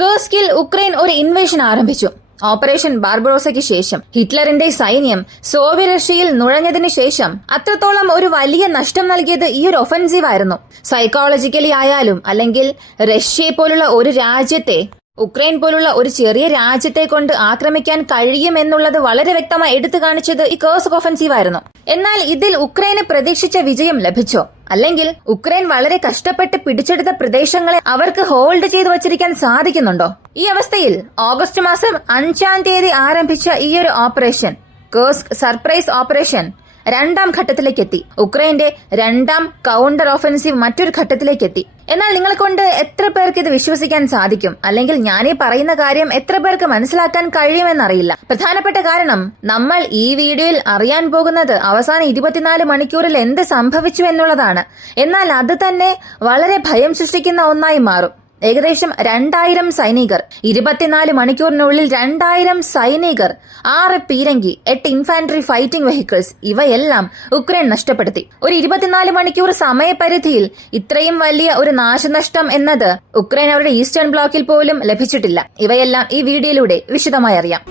കേർസ്കിൽ Ukraine ഒരു invasion ആരംഭിച്ചു. Operation ബാർബറോസയ്ക്ക് ശേഷം ഹിറ്റ്ലറിന്റെ സൈന്യം സോവിയറ്റ് റഷ്യയിൽ നുഴഞ്ഞതിനു ശേഷം അത്രത്തോളം ഒരു വലിയ നഷ്ടം നൽകിയത് ഈ ഒരു ഒഫൻസീവ് ആയിരുന്നു. സൈക്കോളജിക്കലി ആയാലും അല്ലെങ്കിൽ റഷ്യയെ പോലുള്ള ഒരു രാജ്യത്തെ ഉക്രൈൻ പോലുള്ള ഒരു ചെറിയ രാജ്യത്തെ കൊണ്ട് ആക്രമിക്കാൻ കഴിയുമെന്നുള്ളത് വളരെ വ്യക്തമായി എടുത്തു കാണിച്ചത് ഈ കേഴ്സ്ക് ഒഫൻസീവ് ആയിരുന്നു. എന്നാൽ ഇതിൽ ഉക്രൈന് പ്രതീക്ഷിച്ച വിജയം ലഭിച്ചോ? അല്ലെങ്കിൽ ഉക്രൈൻ വളരെ കഷ്ടപ്പെട്ട് പിടിച്ചെടുത്ത പ്രദേശങ്ങളെ അവർക്ക് ഹോൾഡ് ചെയ്തു വച്ചിരിക്കാൻ സാധിക്കുന്നുണ്ടോ? ഈ അവസ്ഥയിൽ ഓഗസ്റ്റ് മാസം 5-ാം തീയതി ആരംഭിച്ച ഈ ഒരു ഓപ്പറേഷൻ കേഴ്സ്ക് സർപ്രൈസ് ഓപ്പറേഷൻ രണ്ടാം ഘട്ടത്തിലേക്കെത്തി. ഉക്രൈന്റെ രണ്ടാം കൗണ്ടർ ഓഫൻസീവ് മറ്റൊരു ഘട്ടത്തിലേക്കെത്തി. എന്നാൽ നിങ്ങളെ കൊണ്ട് എത്ര പേർക്ക് ഇത് വിശ്വസിക്കാൻ സാധിക്കും? അല്ലെങ്കിൽ ഞാനീ പറയുന്ന കാര്യം എത്ര പേർക്ക് മനസ്സിലാക്കാൻ കഴിയുമെന്നറിയില്ല. പ്രധാനപ്പെട്ട കാരണം നമ്മൾ ഈ വീഡിയോയിൽ അറിയാൻ പോകുന്നത് അവസാന 24 മണിക്കൂറിൽ എന്ത് സംഭവിച്ചു എന്നുള്ളതാണ്. എന്നാൽ അത് തന്നെ വളരെ ഭയം സൃഷ്ടിക്കുന്ന ഒന്നായി മാറും. ഏകദേശം 2000 സൈനികർ, 24 മണിക്കൂറിനുള്ളിൽ 2000 സൈനികർ, 6 പീരങ്കി, 8 ഇൻഫാൻട്രി ഫൈറ്റിംഗ് വെഹിക്കിൾസ്, ഇവയെല്ലാം ഉക്രൈൻ നഷ്ടപ്പെടുത്തി. ഒരു 24 മണിക്കൂർ സമയപരിധിയിൽ ഇത്രയും വലിയ ഒരു നാശനഷ്ടം എന്നത് ഉക്രൈൻ അവരുടെ ഈസ്റ്റേൺ ബ്ലോക്കിൽ പോലും ലഭിച്ചിട്ടില്ല. ഇവയെല്ലാം ഈ വീഡിയോയിലൂടെ വിശദമായി അറിയാം.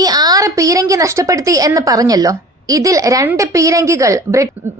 ഈ 6 പീരങ്കി നഷ്ടപ്പെടുത്തി എന്ന് പറഞ്ഞല്ലോ. ഇതിൽ 2 പീരങ്കികൾ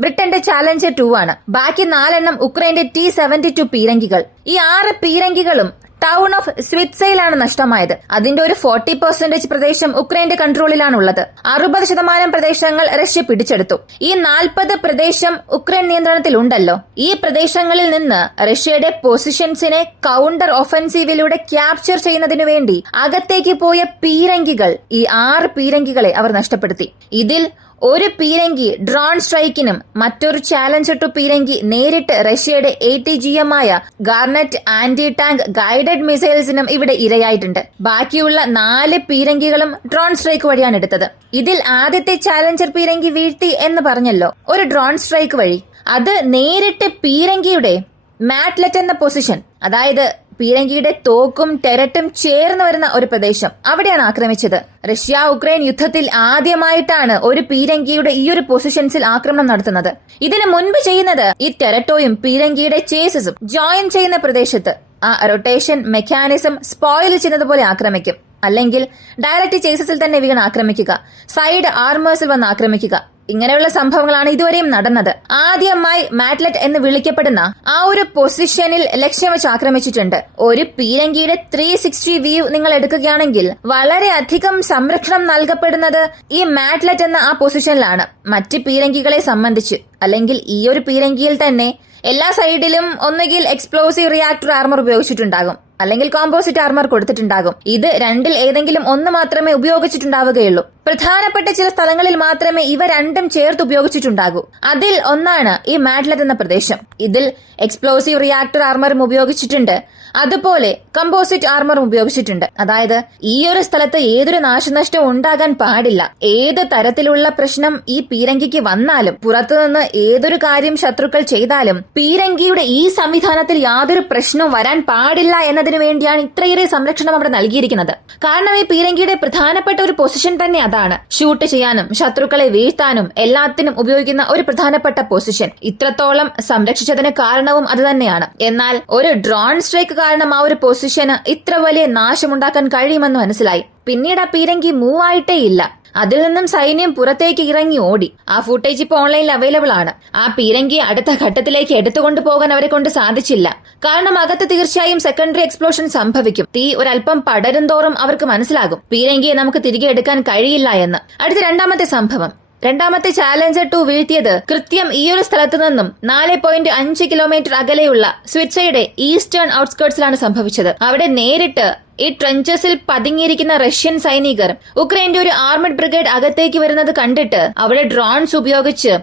ബ്രിട്ടന്റെ ചാലഞ്ചർ 2 ആണ്. ബാക്കി 4 ഉക്രൈന്റെ T-72 പീരങ്കികൾ. ഈ 6 പീരങ്കികളും ടൗൺ ഓഫ് സ്വിറ്റ്സയിലാണ് നഷ്ടമായത്. അതിന്റെ ഒരു 40% പ്രദേശം ഉക്രൈന്റെ കൺട്രോളിലാണുള്ളത്. 60% പ്രദേശങ്ങൾ റഷ്യ പിടിച്ചെടുത്തു. ഈ 40 പ്രദേശം ഉക്രൈൻ നിയന്ത്രണത്തിലുണ്ടല്ലോ. ഈ പ്രദേശങ്ങളിൽ നിന്ന് റഷ്യയുടെ പൊസിഷൻസിനെ കൗണ്ടർ ഒഫൻസീവിലൂടെ ക്യാപ്ചർ ചെയ്യുന്നതിനു വേണ്ടി അകത്തേക്ക് പോയ പീരങ്കികൾ, ഈ 6 പീരങ്കികളെ അവർ നഷ്ടപ്പെടുത്തി. ഇതിൽ ഒരു പീരങ്കി ഡ്രോൺ സ്ട്രൈക്കിനും മറ്റൊരു ചാലഞ്ചർ 2 പീരങ്കി നേരിട്ട് റഷ്യയുടെ ATGM ആയ ഗാർനെറ്റ് ആന്റി ടാങ്ക് ഗൈഡഡ് മിസൈൽസിനും ഇവിടെ ഇരയായിട്ടുണ്ട്. ബാക്കിയുള്ള 4 പീരങ്കികളും ഡ്രോൺ സ്ട്രൈക്ക് വഴിയാണ് എടുത്തത്. ഇതിൽ ആദ്യത്തെ ചാലഞ്ചർ പീരങ്കി വീഴ്ത്തി എന്ന് പറഞ്ഞല്ലോ, ഒരു ഡ്രോൺ സ്ട്രൈക്ക് വഴി. അത് നേരിട്ട് പീരങ്കിയുടെ മാറ്റ്ലെറ്റ് എന്ന പൊസിഷൻ, അതായത് പീരങ്കിയുടെ തോക്കും ടെററ്റും ചേർന്ന് വരുന്ന ഒരു പ്രദേശം, അവിടെയാണ് ആക്രമിച്ചത്. റഷ്യ ഉക്രൈൻ യുദ്ധത്തിൽ ആദ്യമായിട്ടാണ് ഒരു പീരങ്കിയുടെ ഈ ഒരു പൊസിഷൻസിൽ ആക്രമണം നടത്തുന്നത്. ഇതിനു മുൻപ് ചെയ്യുന്നത് ഈ ടെററ്റോയും പീരങ്കിയുടെ ചേസസും ജോയിൻ ചെയ്യുന്ന പ്രദേശത്ത് ആ റൊട്ടേഷൻ മെക്കാനിസം സ്പോയിൽ ചെയ്യുന്നതുപോലെ ആക്രമിക്കും. അല്ലെങ്കിൽ ഡയറക്റ്റ് ചേസസിൽ തന്നെ വീണ് ആക്രമിക്കുക, സൈഡ് ആർമേഴ്സിൽ വന്ന് ആക്രമിക്കുക. ഇങ്ങനെയുള്ള സംഭവങ്ങളാണ് ഇതുവരെയും നടന്നത്. ആദ്യമായി മാറ്റ്ലെറ്റ് എന്ന് വിളിക്കപ്പെടുന്ന ആ ഒരു പൊസിഷനിൽ ലക്ഷ്യം വെച്ച് ആക്രമിച്ചിട്ടുണ്ട്. ഒരു പീരങ്കിയുടെ 360 വ്യൂ നിങ്ങൾ എടുക്കുകയാണെങ്കിൽ വളരെയധികം സംരക്ഷണം നൽകപ്പെടുന്നത് ഈ മാറ്റ്ലെറ്റ് എന്ന ആ പൊസിഷനിലാണ്. മറ്റ് പീരങ്കികളെ സംബന്ധിച്ച്, അല്ലെങ്കിൽ ഈ ഒരു പീരങ്കിയിൽ തന്നെ എല്ലാ സൈഡിലും ഒന്നുകിൽ എക്സ്പ്ലോസീവ് റിയാക്ടർ ആർമർ ഉപയോഗിച്ചിട്ടുണ്ടാകും, അല്ലെങ്കിൽ കോമ്പോസിറ്റ് ആർമർ കൊടുത്തിട്ടുണ്ടാകും. ഇത് രണ്ടിൽ ഏതെങ്കിലും ഒന്ന് മാത്രമേ ഉപയോഗിച്ചിട്ടുണ്ടാവുകയുള്ളൂ. പ്രധാനപ്പെട്ട ചില സ്ഥലങ്ങളിൽ മാത്രമേ ഇവ രണ്ടും ചേർത്ത് ഉപയോഗിച്ചിട്ടുണ്ടാകൂ. അതിൽ ഒന്നാണ് ഈ മാറ്റ്ലെറ്റ് എന്ന പ്രദേശം. ഇതിൽ എക്സ്പ്ലോസീവ് റിയാക്ടർ ആർമറും ഉപയോഗിച്ചിട്ടുണ്ട്, അതുപോലെ കമ്പോസിറ്റ് ആർമറും ഉപയോഗിച്ചിട്ടുണ്ട്. അതായത് ഈ ഒരു സ്ഥലത്ത് ഏതൊരു നാശനഷ്ടവും ഉണ്ടാകാൻ പാടില്ല. ഏത് തരത്തിലുള്ള പ്രശ്നം ഈ പീരങ്കിക്ക് വന്നാലും, പുറത്തുനിന്ന് ഏതൊരു കാര്യം ശത്രുക്കൾ ചെയ്താലും പീരങ്കിയുടെ ഈ സംവിധാനത്തിൽ യാതൊരു പ്രശ്നവും വരാൻ പാടില്ല എന്നതിനു വേണ്ടിയാണ് ഇത്രയേറെ സംരക്ഷണം അവിടെ നൽകിയിരിക്കുന്നത്. കാരണം ഈ പീരങ്കിയുടെ പ്രധാനപ്പെട്ട ഒരു പൊസിഷൻ തന്നെ അതാണ്. ഷൂട്ട് ചെയ്യാനും ശത്രുക്കളെ വീഴ്ത്താനും എല്ലാത്തിനും ഉപയോഗിക്കുന്ന ഒരു പ്രധാനപ്പെട്ട പൊസിഷൻ. ഇത്രത്തോളം സംരക്ഷിച്ചതിന് കാരണവും അത് തന്നെയാണ്. എന്നാൽ ഒരു ഡ്രോൺ സ്ട്രൈക്ക് കാരണം ആ ഒരു പൊസിഷന് ഇത്ര വലിയ നാശമുണ്ടാക്കാൻ കഴിയുമെന്ന് മനസ്സിലായി. പിന്നീട് ആ പീരങ്കി മൂവ് ആയിട്ടേ ഇല്ല. അതിൽ നിന്നും സൈന്യം പുറത്തേക്ക് ഇറങ്ങി ഓടി. ആ ഫുട്ടേജ് ഇപ്പോൾ ഓൺലൈനിൽ അവൈലബിൾ ആണ്. ആ പീരങ്കി അടുത്ത ഘട്ടത്തിലേക്ക് എടുത്തുകൊണ്ടു പോകാൻ അവരെ കൊണ്ട് സാധിച്ചില്ല. കാരണം അകത്ത് തീർച്ചയായും സെക്കൻഡറി എക്സ്പ്ലോഷൻ സംഭവിക്കും. തീ ഒരല്പം പടരും തോറും അവർക്ക് മനസ്സിലാകും പീരങ്കിയെ നമുക്ക് തിരികെ എടുക്കാൻ കഴിയില്ല എന്ന്. അടുത്ത രണ്ടാമത്തെ സംഭവം, രണ്ടാമത്തെ ചാലഞ്ചർ 2 വീഴ്ത്തിയത് കൃത്യം ഈ ഒരു സ്ഥലത്തു നിന്നും 4.5 കിലോമീറ്റർ അകലെയുള്ള സ്വിറ്റ്സയുടെ ഈസ്റ്റേൺ ഔട്ട്സ്കേർട്സിലാണ് സംഭവിച്ചത്. അവിടെ നേരിട്ട് ഈ ട്രെഞ്ചസിൽ പതുങ്ങിയിരിക്കുന്ന റഷ്യൻ സൈനികർ ഉക്രൈന്റെ ഒരു ആർമഡ് ബ്രിഗേഡ് അകത്തേക്ക് വരുന്നത് കണ്ടിട്ട് അവിടെ ഡ്രോൺസ് ഉപയോഗിച്ച്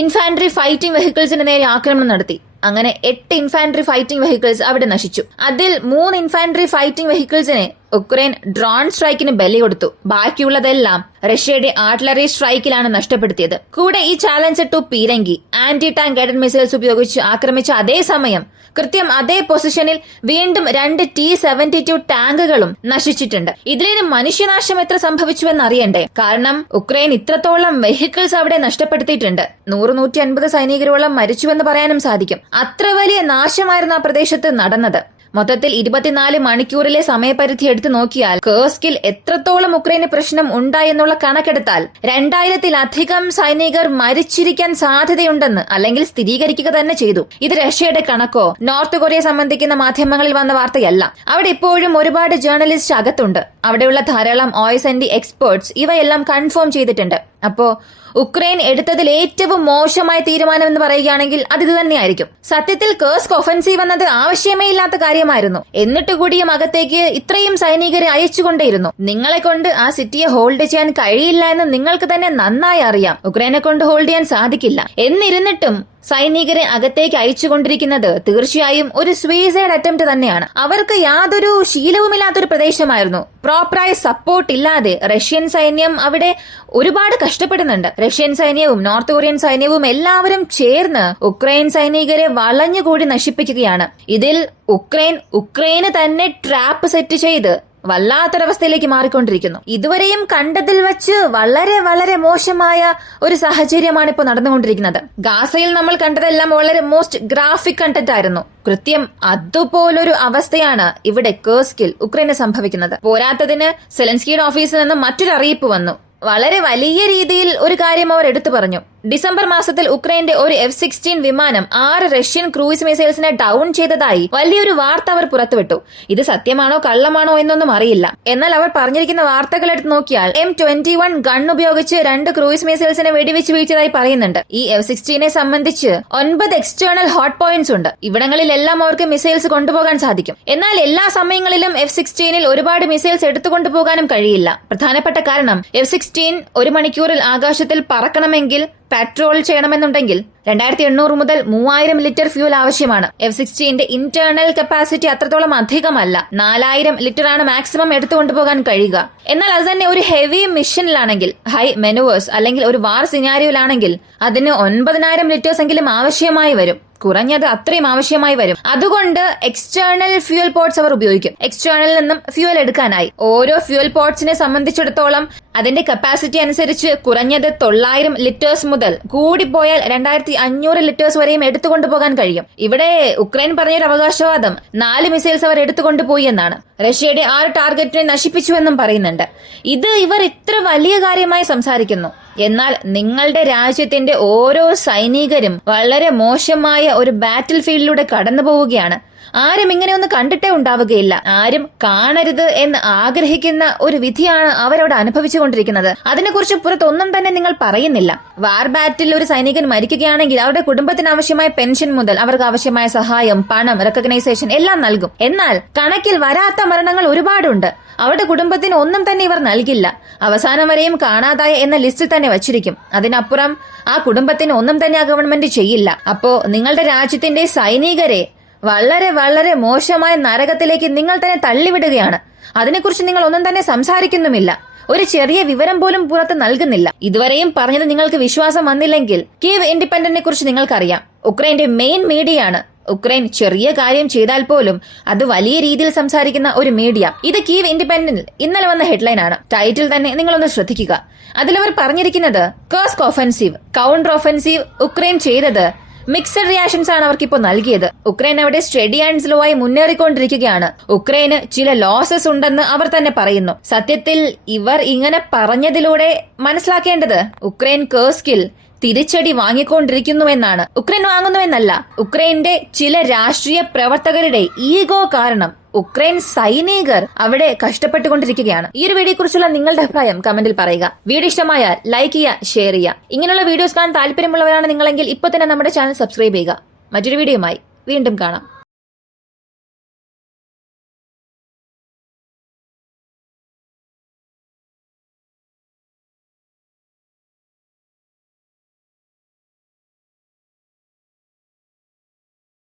ഇൻഫാൻട്രി ഫൈറ്റിംഗ് വെഹിക്കിൾസിന് നേരെ ആക്രമണം നടത്തി. അങ്ങനെ 8 ഇൻഫാൻട്രി ഫൈറ്റിംഗ് വെഹിക്കിൾസ് അവിടെ നശിച്ചു. അതിൽ 3 ഇൻഫാൻട്രി ഫൈറ്റിംഗ് വെഹിക്കിൾസിനെ ഉക്രൈൻ ഡ്രോൺ സ്ട്രൈക്കിന് ബലി കൊടുത്തു. ബാക്കിയുള്ളതെല്ലാം റഷ്യയുടെ ആർട്ടിലറി സ്ട്രൈക്കിലാണ് നഷ്ടപ്പെടുത്തിയത്. കൂടെ ഈ ചാലഞ്ചർ 2 പീരങ്കി ആന്റി ടാങ്ക് ഗൈഡഡ് മിസൈൽസ് ഉപയോഗിച്ച് ആക്രമിച്ച അതേ സമയം കൃത്യം അതേ പൊസിഷനിൽ വീണ്ടും 2 T-72 ടാങ്കുകളും നശിച്ചിട്ടുണ്ട്. ഇതിന് മനുഷ്യനാശം എത്ര സംഭവിച്ചുവെന്ന് അറിയണ്ടേ? കാരണം ഉക്രൈൻ ഇത്രത്തോളം വെഹിക്കിൾസ് അവിടെ നഷ്ടപ്പെടുത്തിയിട്ടുണ്ട്. 100-150 സൈനികരോളം മരിച്ചുവെന്ന് പറയാനും സാധിക്കും. അത്ര വലിയ നാശമായിരുന്നു ആ പ്രദേശത്ത് നടന്നത്. മൊത്തത്തിൽ 24 മണിക്കൂറിലെ സമയപരിധി എടുത്തു നോക്കിയാൽ കേർസ്കിൽ എത്രത്തോളം ഉക്രൈന് പ്രശ്നം ഉണ്ടായെന്നുള്ള കണക്കെടുത്താൽ 2000-ലധികം സൈനികർ മരിച്ചിരിക്കാൻ സാധ്യതയുണ്ടെന്ന് അല്ലെങ്കിൽ സ്ഥിരീകരിക്കുക തന്നെ ചെയ്തു. ഇത് റഷ്യയുടെ കണക്കോ നോർത്ത് കൊറിയ സംബന്ധിക്കുന്ന മാധ്യമങ്ങളിൽ വന്ന വാർത്തയല്ല. അവിടെ ഇപ്പോഴും ഒരുപാട് ജേർണലിസ്റ്റ് അകത്തുണ്ട്. അവിടെയുള്ള ധാരാളം OSND എക്സ്പേർട്സ് ഇവയെല്ലാം കൺഫേം ചെയ്തിട്ടുണ്ട്. അപ്പോ ഉക്രൈൻ എടുത്തതിൽ ഏറ്റവും മോശമായ തീരുമാനം എന്ന് പറയുകയാണെങ്കിൽ അത് ഇത് തന്നെയായിരിക്കും. സത്യത്തിൽ കേർസ്ക് ഒഫൻസീവ് എന്നത് ആവശ്യമേ ഇല്ലാത്ത കാര്യമായിരുന്നു. എന്നിട്ട് കൂടിയും അകത്തേക്ക് ഇത്രയും സൈനികരെ അയച്ചുകൊണ്ടേയിരുന്നു. നിങ്ങളെ കൊണ്ട് ആ സിറ്റിയെ ഹോൾഡ് ചെയ്യാൻ കഴിയില്ല എന്ന് നിങ്ങൾക്ക് തന്നെ നന്നായി അറിയാം. ഉക്രൈനെ കൊണ്ട് ഹോൾഡ് ചെയ്യാൻ സാധിക്കില്ല. എന്നിരുന്നിട്ടും സൈനികരെ അകത്തേക്ക് അയച്ചുകൊണ്ടിരിക്കുന്നത് തീർച്ചയായും ഒരു സൂയിസൈഡ് അറ്റംപ്റ്റ് തന്നെയാണ്. അവർക്ക് യാതൊരു ശീലവുമില്ലാത്തൊരു പ്രദേശമായിരുന്നു. പ്രോപ്പറായ സപ്പോർട്ട് ഇല്ലാതെ റഷ്യൻ സൈന്യം അവിടെ ഒരുപാട് കഷ്ടപ്പെടുന്നുണ്ട്. റഷ്യൻ സൈന്യവും നോർത്ത് കൊറിയൻ സൈന്യവും എല്ലാവരും ചേർന്ന് ഉക്രൈൻ സൈനികരെ വളഞ്ഞുകൂടി നശിപ്പിക്കുകയാണ്. ഇതിൽ ഉക്രൈന് തന്നെ ട്രാപ്പ് സെറ്റ് ചെയ്ത് വല്ലാത്തൊരവസ്ഥയിലേക്ക് മാറിക്കൊണ്ടിരിക്കുന്നു. ഇതുവരെയും കണ്ടതിൽ വെച്ച് വളരെ വളരെ മോശമായ ഒരു സാഹചര്യമാണ് ഇപ്പോൾ നടന്നുകൊണ്ടിരിക്കുന്നത്. ഗാസയിൽ നമ്മൾ കണ്ടതെല്ലാം വളരെ മോസ്റ്റ് ഗ്രാഫിക് കണ്ടന്റ് ആയിരുന്നു. കൃത്യം അതുപോലൊരു അവസ്ഥയാണ് ഇവിടെ കേർസ്കിൽ ഉക്രൈന് സംഭവിക്കുന്നത്. പോരാത്തതിന് സെലൻസ്കിയുടെ ഓഫീസിൽ നിന്ന് മറ്റൊരു അറിയിപ്പ് വന്നു. വളരെ വലിയ രീതിയിൽ ഒരു കാര്യം അവർ എടുത്തു പറഞ്ഞു. ഡിസംബർ മാസത്തിൽ ഉക്രൈന്റെ ഒരു F-16 വിമാനം 6 റഷ്യൻ ക്രൂയിസ് മിസൈൽസിനെ ഡൌൺ ചെയ്തതായി വലിയൊരു വാർത്ത അവർ പുറത്തുവിട്ടു. ഇത് സത്യമാണോ കള്ളമാണോ എന്നൊന്നും അറിയില്ല. എന്നാൽ അവർ പറഞ്ഞിരിക്കുന്ന വാർത്തകൾ എടുത്ത് നോക്കിയാൽ M21 ഗൺ ഉപയോഗിച്ച് 2 ക്രൂയിസ് മിസൈൽസിനെ വെടിവെച്ച് വീഴ്ചതായി പറയുന്നുണ്ട്. ഈ F-16നെ സംബന്ധിച്ച് 9 എക്സ്റ്റേണൽ ഹോട്ട് പോയിന്റ്സ് ഉണ്ട്. ഇവിടങ്ങളിലെല്ലാം അവർക്ക് മിസൈൽസ് കൊണ്ടുപോകാൻ സാധിക്കും. എന്നാൽ എല്ലാ സമയങ്ങളിലും F-16ൽ ഒരുപാട് മിസൈൽസ് എടുത്തുകൊണ്ടുപോകാനും കഴിയില്ല. പ്രധാനപ്പെട്ട കാരണം F-16 1 മണിക്കൂറിൽ ആകാശത്തിൽ പറക്കണമെങ്കിൽ പെട്രോൾ ചെയ്യണമെന്നുണ്ടെങ്കിൽ 2800 മുതൽ 3000 ലിറ്റർ ഫ്യൂൽ ആവശ്യമാണ്. F-16ന്റെ ഇന്റേണൽ കപ്പാസിറ്റി അത്രത്തോളം അധികമല്ല. 4000 ലിറ്ററാണ് മാക്സിമം എടുത്തുകൊണ്ടുപോകാൻ കഴിയുക. എന്നാൽ അത് തന്നെ ഒരു ഹെവി മിഷനിലാണെങ്കിൽ, ഹൈ മെനുവേഴ്സ് അല്ലെങ്കിൽ ഒരു വാർ സിനാരിയോയിലാണെങ്കിൽ അതിന് 9000 ലിറ്റേഴ്സ് എങ്കിലും ആവശ്യമായി വരും. കുറഞ്ഞത് അത്രയും ആവശ്യമായി വരും. അതുകൊണ്ട് എക്സ്റ്റേണൽ ഫ്യൂൽ പോർട്സ് അവർ ഉപയോഗിക്കും. എക്സ്റ്റേണലിൽ നിന്നും ഫ്യൂൽ എടുക്കാനായി ഓരോ ഫ്യൂൽ പോർട്സിനെ സംബന്ധിച്ചിടത്തോളം അതിന്റെ കപ്പാസിറ്റി അനുസരിച്ച് കുറഞ്ഞത് 900 ലിറ്റേഴ്സ് മുതൽ കൂടിപ്പോയാൽ 2500 ലിറ്റേഴ്സ് വരെയും എടുത്തുകൊണ്ടുപോകാൻ കഴിയും. ഇവിടെ ഉക്രൈൻ പറഞ്ഞൊരു അവകാശവാദം 4 മിസൈൽസ് അവർ എടുത്തുകൊണ്ടുപോയി എന്നാണ്. റഷ്യയുടെ 6 ടാർഗറ്റിനെ നശിപ്പിച്ചുവെന്നും പറയുന്നുണ്ട്. ഇത് ഇവർ ഇത്ര വലിയ കാര്യമായി സംസാരിക്കുന്നു. എന്നാൽ നിങ്ങളുടെ രാജ്യത്തിന്റെ ഓരോ സൈനികരും വളരെ മോശമായ ഒരു ബാറ്റിൽ ഫീൽഡിലൂടെ കടന്നു പോവുകയാണ്. ആരും ഇങ്ങനെയൊന്നും കണ്ടിട്ടേ ഉണ്ടാവുകയില്ല. ആരും കാണരുത് എന്ന് ആഗ്രഹിക്കുന്ന ഒരു വിധിയാണ് അവരവിടെ അനുഭവിച്ചുകൊണ്ടിരിക്കുന്നത്. അതിനെക്കുറിച്ച് പുറത്തൊന്നും തന്നെ നിങ്ങൾ പറയുന്നില്ല. വാർ ബാറ്റിൽ ഒരു സൈനികൻ മരിക്കുകയാണെങ്കിൽ അവരുടെ കുടുംബത്തിന് ആവശ്യമായ പെൻഷൻ മുതൽ അവർക്ക് ആവശ്യമായ സഹായം, പണം, റെക്കഗ്നൈസേഷൻ എല്ലാം നൽകും. എന്നാൽ കണക്കിൽ വരാത്ത മരണങ്ങൾ ഒരുപാടുണ്ട്. അവരുടെ കുടുംബത്തിന് ഒന്നും തന്നെ ഇവർ നൽകില്ല. അവസാനം വരെയും കാണാതായ എന്ന ലിസ്റ്റിൽ തന്നെ വച്ചിരിക്കും. അതിനപ്പുറം ആ കുടുംബത്തിന് ഒന്നും തന്നെ ആ ഗവൺമെന്റ് ചെയ്യില്ല. അപ്പോ നിങ്ങളുടെ രാജ്യത്തിന്റെ സൈനികരെ വളരെ വളരെ മോശമായ നരകത്തിലേക്ക് നിങ്ങൾ തന്നെ തള്ളിവിടുകയാണ്. അതിനെക്കുറിച്ച് നിങ്ങൾ ഒന്നും തന്നെ സംസാരിക്കുന്നുമില്ല. ഒരു ചെറിയ വിവരം പോലും പുറത്ത് നൽകുന്നില്ല. ഇതുവരെയും പറഞ്ഞത് നിങ്ങൾക്ക് വിശ്വാസം വന്നില്ലെങ്കിൽ കീവ് ഇൻഡിപെൻഡന്റിനെ കുറിച്ച് നിങ്ങൾക്കറിയാം. ഉക്രൈന്റെ മെയിൻ മീഡിയയാണ്. ഉക്രൈൻ ചെറിയ കാര്യം ചെയ്താൽ പോലും അത് വലിയ രീതിയിൽ സംസാരിക്കുന്ന ഒരു മീഡിയ. ഇത് കീവ് ഇൻഡിപെൻഡന്റിൽ ഇന്നലെ വന്ന ഹെഡ്ലൈൻ ആണ്. ടൈറ്റിൽ തന്നെ നിങ്ങളൊന്ന് ശ്രദ്ധിക്കുക. അതിലവർ പറഞ്ഞിരിക്കുന്നത് കേർസ്ക് ഒഫൻസീവ്, കൗണ്ടർ ഒഫൻസീവ് ഉക്രൈൻ ചെയ്തത് മിക്സഡ് റിയാക്ഷൻസ് ആണ് അവർക്കിപ്പോ നൽകിയത്. ഉക്രൈൻ അവിടെ സ്റ്റഡി ആൻഡ് സ്ലോ ആയി മുന്നേറിക്കൊണ്ടിരിക്കുകയാണ്. ഉക്രൈന് ചില ലോസസ് ഉണ്ടെന്ന് അവർ തന്നെ പറയുന്നു. സത്യത്തിൽ ഇവർ ഇങ്ങനെ പറഞ്ഞതിലൂടെ മനസ്സിലാക്കേണ്ടത് ഉക്രൈൻ കേർസ്കിൽ തിരിച്ചടി വാങ്ങിക്കൊണ്ടിരിക്കുന്നുവെന്നാണ്. ഉക്രൈൻ വാങ്ങുന്നുവെന്നല്ല, ഉക്രൈന്റെ ചില രാഷ്ട്രീയ പ്രവർത്തകരുടെ ഈഗോ കാരണം ഉക്രൈൻ സൈനികർ അവിടെ കഷ്ടപ്പെട്ടുകൊണ്ടിരിക്കുകയാണ്. ഈ ഒരു വീഡിയോ കുറിച്ചുള്ള നിങ്ങളുടെ അഭിപ്രായം കമന്റിൽ പറയുക. വീഡിയോ ഇഷ്ടമായാൽ ലൈക്ക് ചെയ്യുക, ഷെയർ ചെയ്യുക. ഇങ്ങനെയുള്ള വീഡിയോസ് കാണാൻ താല്പര്യമുള്ളവരാണ് നിങ്ങളെങ്കിൽ ഇപ്പോൾ തന്നെ നമ്മുടെ ചാനൽ സബ്സ്ക്രൈബ് ചെയ്യുക. മറ്റൊരു വീഡിയോയുമായി വീണ്ടും കാണാം.